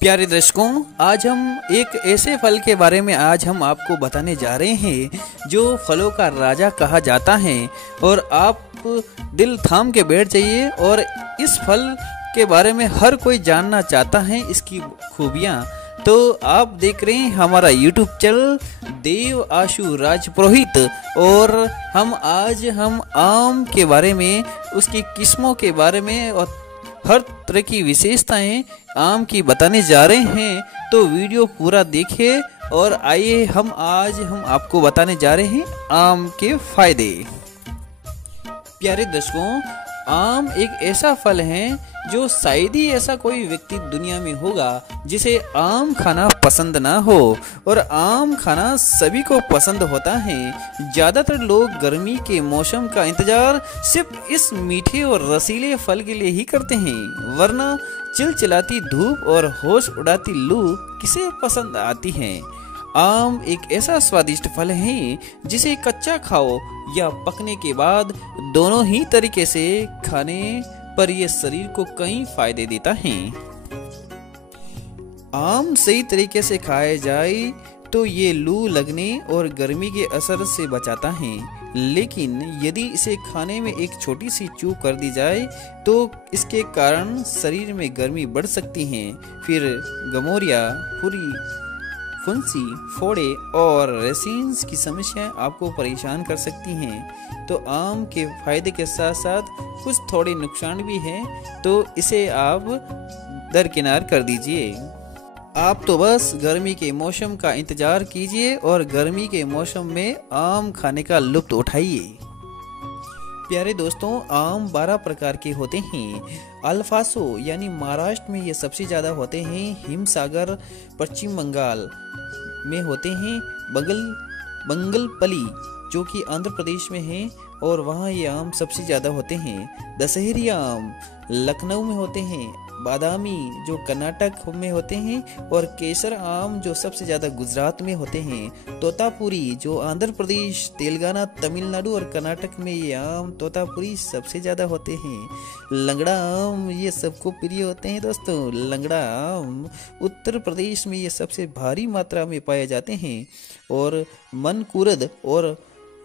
प्यारे दर्शकों, आज हम एक ऐसे फल के बारे में हम आपको बताने जा रहे हैं जो फलों का राजा कहा जाता है। और आप दिल थाम के बैठ जाइए। और इस फल के बारे में हर कोई जानना चाहता है, इसकी खूबियाँ। तो आप देख रहे हैं हमारा YouTube चैनल देव आशु राजपुरोहित। और हम आम के बारे में, उसकी किस्मों के बारे में और हर तरह की विशेषताएं आम की बताने जा रहे हैं। तो वीडियो पूरा देखिए और आइए हम आपको बताने जा रहे हैं आम के फायदे। प्यारे दर्शकों, आम एक ऐसा फल है जो शायद ही ऐसा कोई व्यक्ति दुनिया में होगा जिसे आम खाना पसंद ना हो। और आम खाना सभी को पसंद होता है। ज़्यादातर लोग गर्मी के मौसम का इंतजार सिर्फ इस मीठे और रसीले फल के लिए ही करते हैं, वरना चिलचिलाती धूप और होश उड़ाती लू किसे पसंद आती है। आम एक ऐसा स्वादिष्ट फल है जिसे कच्चा खाओ या पकने के बाद, दोनों ही तरीके से खाने पर यह शरीर को कई फायदे देता है। आम सही तरीके से खाया जाए तो ये लू लगने और गर्मी के असर से बचाता है, लेकिन यदि इसे खाने में एक छोटी सी चूक कर दी जाए तो इसके कारण शरीर में गर्मी बढ़ सकती है। फिर गमोरिया, खुरी, फुंसी, फोड़े और रेसिन्स की समस्याएं आपको परेशान कर सकती हैं। तो आम के फायदे के साथ साथ कुछ थोड़े नुकसान भी हैं, तो इसे आप दरकिनार कर दीजिए। आप तो बस गर्मी के मौसम का इंतजार कीजिए और गर्मी के मौसम में आम खाने का लुत्फ उठाइए। प्यारे दोस्तों, आम 12 प्रकार के होते हैं। अल्फासो यानी महाराष्ट्र में ये सबसे ज़्यादा होते हैं। हिमसागर पश्चिम बंगाल में होते हैं। बंगलपली जो कि आंध्र प्रदेश में है और वहाँ ये आम सबसे ज़्यादा होते हैं। दशहरी आम लखनऊ में होते हैं। बादामी जो कर्नाटक में होते हैं और केसर आम जो सबसे ज़्यादा गुजरात में होते हैं। तोतापुरी जो आंध्र प्रदेश, तेलंगाना, तमिलनाडु और कर्नाटक में ये आम तोतापुरी सबसे ज़्यादा होते हैं। लंगड़ा आम ये सबको प्रिय होते हैं दोस्तों। लंगड़ा आम उत्तर प्रदेश में ये सबसे भारी मात्रा में पाए जाते हैं। और मनकुरद और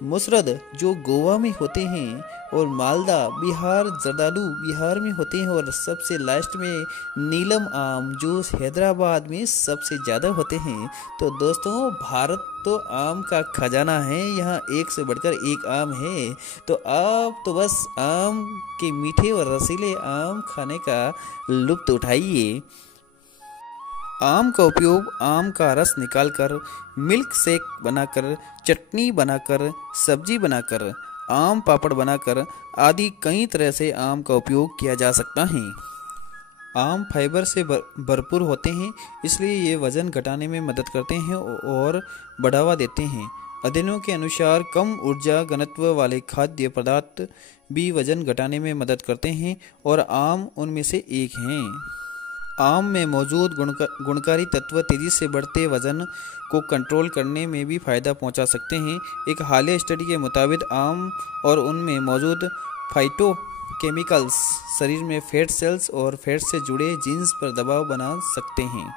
मुसरद जो गोवा में होते हैं। और मालदा बिहार, जर्दालू बिहार में होते हैं। और सबसे लास्ट में नीलम आम जो हैदराबाद में सबसे ज़्यादा होते हैं। तो दोस्तों, भारत तो आम का खजाना है, यहाँ एक से बढ़कर एक आम है। तो आप तो बस आम के मीठे और रसीले आम खाने का लुत्फ उठाइए। आम का उपयोग आम का रस निकालकर, मिल्क शेक बनाकर, चटनी बनाकर, सब्जी बनाकर, आम पापड़ बनाकर आदि कई तरह से आम का उपयोग किया जा सकता है। आम फाइबर से भरपूर होते हैं, इसलिए ये वजन घटाने में मदद करते हैं और बढ़ावा देते हैं। अध्ययनों के अनुसार कम ऊर्जा घनत्व वाले खाद्य पदार्थ भी वजन घटाने में मदद करते हैं और आम उनमें से एक हैं। आम में मौजूद गुणकारी तत्व तेजी से बढ़ते वजन को कंट्रोल करने में भी फायदा पहुंचा सकते हैं। एक हालिया स्टडी के मुताबिक आम और उनमें मौजूद फाइटोकेमिकल्स शरीर में फैट सेल्स और फैट से जुड़े जीन्स पर दबाव बना सकते हैं।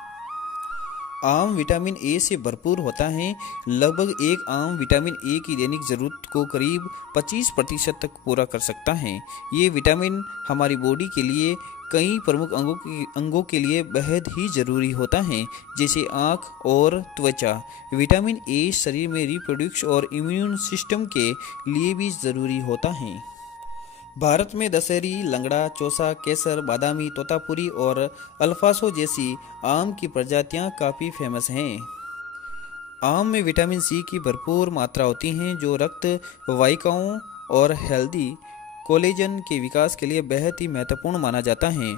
आम विटामिन ए से भरपूर होता है। लगभग एक आम विटामिन ए की दैनिक जरूरत को करीब 25% तक पूरा कर सकता है। ये विटामिन हमारी बॉडी के लिए कई प्रमुख अंगों के लिए बेहद ही जरूरी होता है, जैसे आँख और त्वचा। विटामिन ए शरीर में रिप्रोडक्शन और इम्यून सिस्टम के लिए भी ज़रूरी होता है। भारत में दशहरी, लंगड़ा, चौसा, केसर, बादामी, तोतापुरी और अल्फासो जैसी आम की प्रजातियां काफ़ी फेमस हैं। आम में विटामिन सी की भरपूर मात्रा होती है जो रक्त वाहिकाओं और हेल्दी कोलेजन के विकास के लिए बेहद ही महत्वपूर्ण माना जाता है।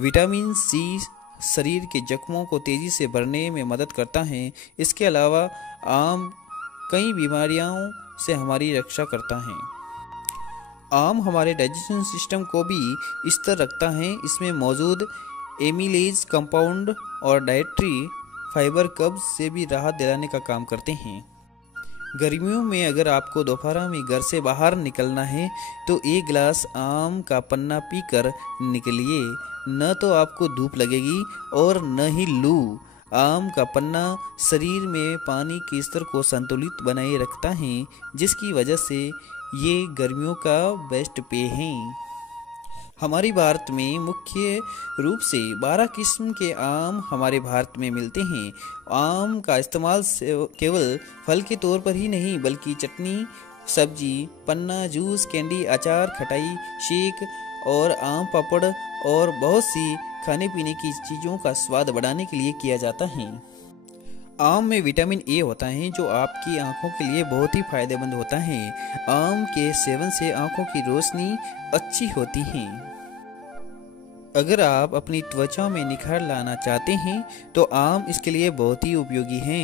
विटामिन सी शरीर के जख्मों को तेज़ी से भरने में मदद करता है। इसके अलावा आम कई बीमारियों से हमारी रक्षा करता है। आम हमारे डाइजेशन सिस्टम को भी स्थिर रखता है। इसमें मौजूद एमिलेज कंपाउंड और डाइटरी फाइबर कब्ज से भी राहत दिलाने का काम करते हैं। गर्मियों में अगर आपको दोपहर में घर से बाहर निकलना है तो एक गिलास आम का पन्ना पीकर निकलिए। न तो आपको धूप लगेगी और न ही लू। आम का पन्ना शरीर में पानी के स्तर को संतुलित बनाए रखता है, जिसकी वजह से ये गर्मियों का बेस्ट पेय है। हमारे भारत में मुख्य रूप से 12 किस्म के आम हमारे भारत में मिलते हैं। आम का इस्तेमाल केवल फल के तौर पर ही नहीं बल्कि चटनी, सब्जी, पन्ना, जूस, कैंडी, अचार, खटाई, शेक और आम पापड़ और बहुत सी खाने पीने की चीज़ों का स्वाद बढ़ाने के लिए किया जाता है। आम में विटामिन ए होता है जो आपकी आंखों के लिए बहुत ही फायदेमंद होता है। आम के सेवन से आंखों की रोशनी अच्छी होती है। अगर आप अपनी त्वचा में निखार लाना चाहते हैं तो आम इसके लिए बहुत ही उपयोगी है।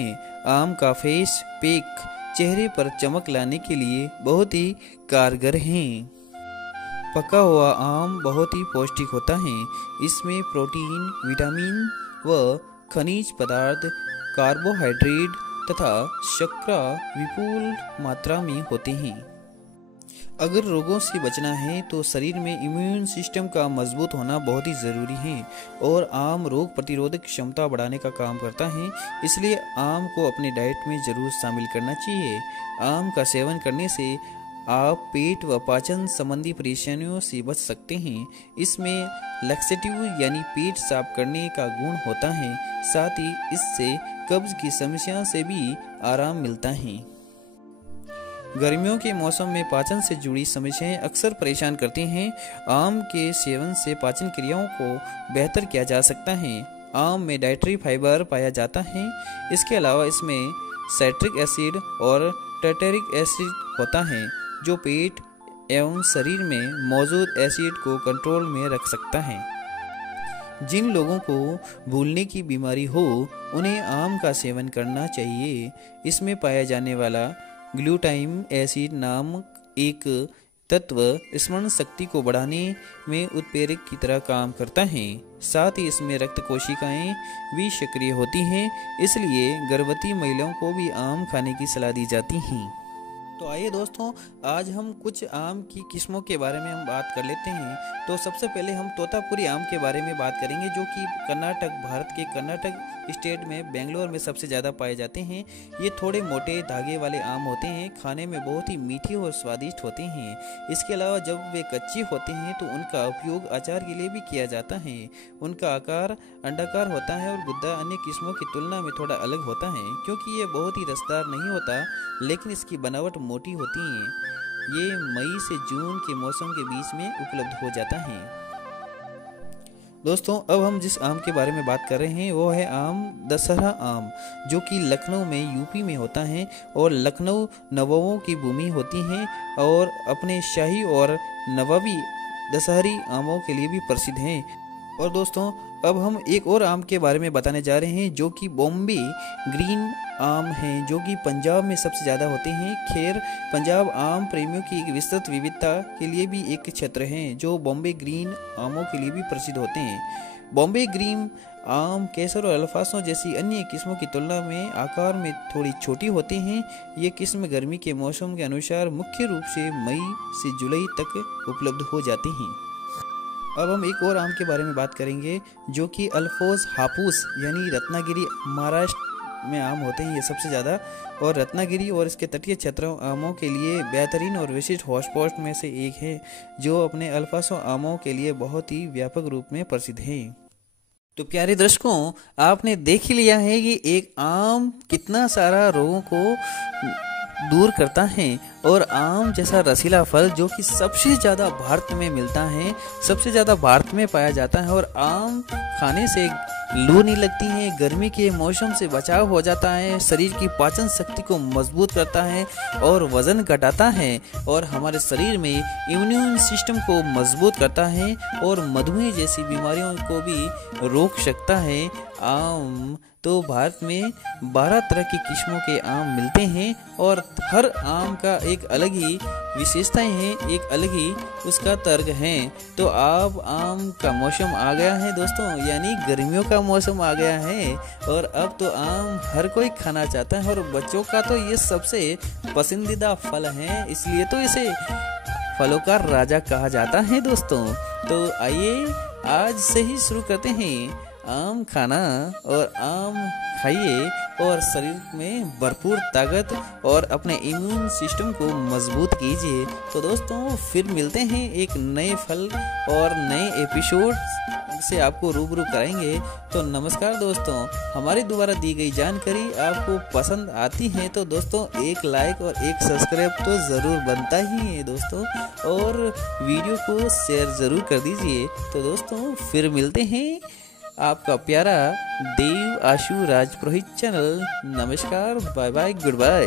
आम का फेस पैक चेहरे पर चमक लाने के लिए बहुत ही कारगर है। पका हुआ आम बहुत ही पौष्टिक होता है। इसमें प्रोटीन, विटामिन व खनिज पदार्थ, कार्बोहाइड्रेट तथा शर्करा विपुल मात्रा में होते हैं। अगर रोगों से बचना है तो शरीर में इम्यून सिस्टम का मजबूत होना बहुत ही ज़रूरी है और आम रोग प्रतिरोधक क्षमता बढ़ाने का काम करता है। इसलिए आम को अपने डाइट में ज़रूर शामिल करना चाहिए। आम का सेवन करने से आप पेट व पाचन संबंधी परेशानियों से बच सकते हैं। इसमें लैक्सेटिव यानी पेट साफ करने का गुण होता है। साथ ही इससे कब्ज की समस्या से भी आराम मिलता है। गर्मियों के मौसम में पाचन से जुड़ी समस्याएं अक्सर परेशान करती हैं। आम के सेवन से पाचन क्रियाओं को बेहतर किया जा सकता है। आम में डाइटरी फाइबर पाया जाता है। इसके अलावा इसमें साइट्रिक एसिड और टार्टरिक एसिड होता है जो पेट एवं शरीर में मौजूद एसिड को कंट्रोल में रख सकता है। जिन लोगों को भूलने की बीमारी हो उन्हें आम का सेवन करना चाहिए। इसमें पाया जाने वाला ग्लूटामिक एसिड नामक एक तत्व स्मरण शक्ति को बढ़ाने में उत्प्रेरक की तरह काम करता है। साथ ही इसमें रक्त कोशिकाएं भी सक्रिय होती हैं। इसलिए गर्भवती महिलाओं को भी आम खाने की सलाह दी जाती है। तो आइए दोस्तों, आज हम कुछ आम की किस्मों के बारे में हम बात कर लेते हैं। तो सबसे पहले हम तोतापुरी आम के बारे में बात करेंगे, जो कि कर्नाटक, भारत के कर्नाटक स्टेट में बेंगलोर में सबसे ज़्यादा पाए जाते हैं। ये थोड़े मोटे धागे वाले आम होते हैं। खाने में बहुत ही मीठी और स्वादिष्ट होते हैं। इसके अलावा जब वे कच्चे होते हैं तो उनका उपयोग अचार के लिए भी किया जाता है। उनका आकार अंडाकार होता है और गुद्दा अन्य किस्मों की तुलना में थोड़ा अलग होता है क्योंकि ये बहुत ही रसदार नहीं होता, लेकिन इसकी बनावट मोटी होती है। ये मई से जून के मौसम के बीच में उपलब्ध हो जाता है। दोस्तों, अब हम जिस आम के बारे में बात कर रहे हैं वो है आम दशहरा आम, जो कि लखनऊ में यूपी में होता है और लखनऊ नवाबों की भूमि होती है और अपने शाही और नवाबी दशहरी आमों के लिए भी प्रसिद्ध हैं। और दोस्तों, अब हम एक और आम के बारे में बताने जा रहे हैं जो कि बॉम्बे ग्रीन आम हैं, जो कि पंजाब में सबसे ज़्यादा होते हैं। खैर, पंजाब आम प्रेमियों की एक विस्तृत विविधता के लिए भी एक क्षेत्र है जो बॉम्बे ग्रीन आमों के लिए भी प्रसिद्ध होते हैं। बॉम्बे ग्रीन आम केसर और अल्फांसो जैसी अन्य किस्मों की तुलना में आकार में थोड़ी छोटी होते हैं। ये किस्म गर्मी के मौसम के अनुसार मुख्य रूप से मई से जुलाई तक उपलब्ध हो जाती हैं। अब हम एक और आम के बारे में बात करेंगे जो कि अल्फोंस हापुस यानी रत्नागिरी महाराष्ट्र में आम होते हैं ये सबसे ज़्यादा, और रत्नागिरी और इसके तटीय क्षेत्रों आमों के लिए बेहतरीन और विशिष्ट हॉटस्पॉट में से एक है, जो अपने अल्फांसो आमों के लिए बहुत ही व्यापक रूप में प्रसिद्ध है। तो प्यारे दर्शकों, आपने देख ही लिया है कि एक आम कितना सारा रोगों को दूर करता है और आम जैसा रसीला फल जो कि सबसे ज़्यादा भारत में मिलता है, सबसे ज़्यादा भारत में पाया जाता है। और आम खाने से लू नहीं लगती है, गर्मी के मौसम से बचाव हो जाता है, शरीर की पाचन शक्ति को मजबूत करता है और वजन घटाता है और हमारे शरीर में इम्यून सिस्टम को मजबूत करता है और मधुमेह जैसी बीमारियों को भी रोक सकता है। आम तो भारत में 12 तरह की किस्मों के आम मिलते हैं और हर आम का एक अलग ही विशेषताएं हैं, एक अलग ही उसका तर्क है। तो अब आम का मौसम आ गया है दोस्तों, यानी गर्मियों का मौसम आ गया है और अब तो आम हर कोई खाना चाहता है और बच्चों का तो ये सबसे पसंदीदा फल है, इसलिए तो इसे फलों का राजा कहा जाता है दोस्तों। तो आइए आज से ही शुरू करते हैं आम खाना और आम खाइए और शरीर में भरपूर ताकत और अपने इम्यून सिस्टम को मजबूत कीजिए। तो दोस्तों फिर मिलते हैं एक नए फल और नए एपिसोड से आपको रूबरू कराएंगे। तो नमस्कार दोस्तों, हमारी द्वारा दी गई जानकारी आपको पसंद आती है तो दोस्तों एक लाइक और एक सब्सक्राइब तो ज़रूर बनता ही है दोस्तों, और वीडियो को शेयर ज़रूर कर दीजिए। तो दोस्तों फिर मिलते हैं आपका प्यारा देव आशु राज पुरोहित चैनल। नमस्कार, बाय बाय, गुड बाय।